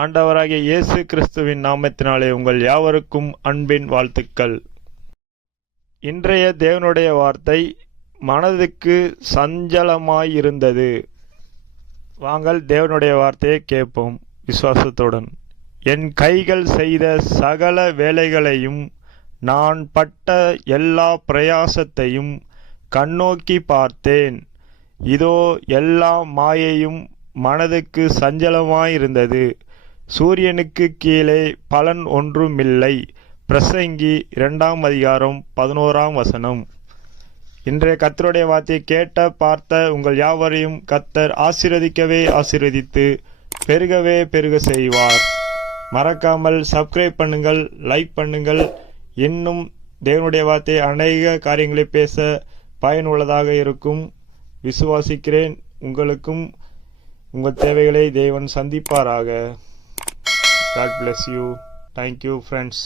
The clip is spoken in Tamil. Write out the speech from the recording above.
ஆண்டவராகிய இயேசு கிறிஸ்துவின் நாமத்தினாலே உங்கள் யாவருக்கும் அன்பின் வாழ்த்துக்கள். இன்றைய தேவனுடைய வார்த்தை மனதுக்கு சஞ்சலமாயிருந்தது. வாங்கள் தேவனுடைய வார்த்தையை கேட்போம் விசுவாசத்துடன். என் கைகள் செய்த சகல வேலைகளையும் நான் பட்ட எல்லா பிரயாசத்தையும் கண்ணோக்கி பார்த்தேன். இதோ எல்லா மாயையும் மனதுக்கு சஞ்சலமாயிருந்தது. சூரியனுக்கு கீழே பலன் ஒன்றுமில்லை. பிரசங்கி 2 அதிகாரம் 11 இன்றைய கர்த்தருடைய வார்த்தையை கேட்ட பார்த்த உங்கள் யாவரையும் கர்த்தர் ஆசீர்வதிக்கவே ஆசீர்வதித்து பெருகவே பெருக செய்வார். மறக்காமல் சப்ஸ்கிரைப் பண்ணுங்கள், லைக் பண்ணுங்கள். இன்னும் தேவனுடைய வார்த்தை அநேக காரியங்களை பேச பயனுள்ளதாக இருக்கும் விசுவாசிக்கிறேன். உங்களுக்கும் உங்கள் தேவைகளை தேவன் சந்திப்பாராக. God bless you. Thank you, friends.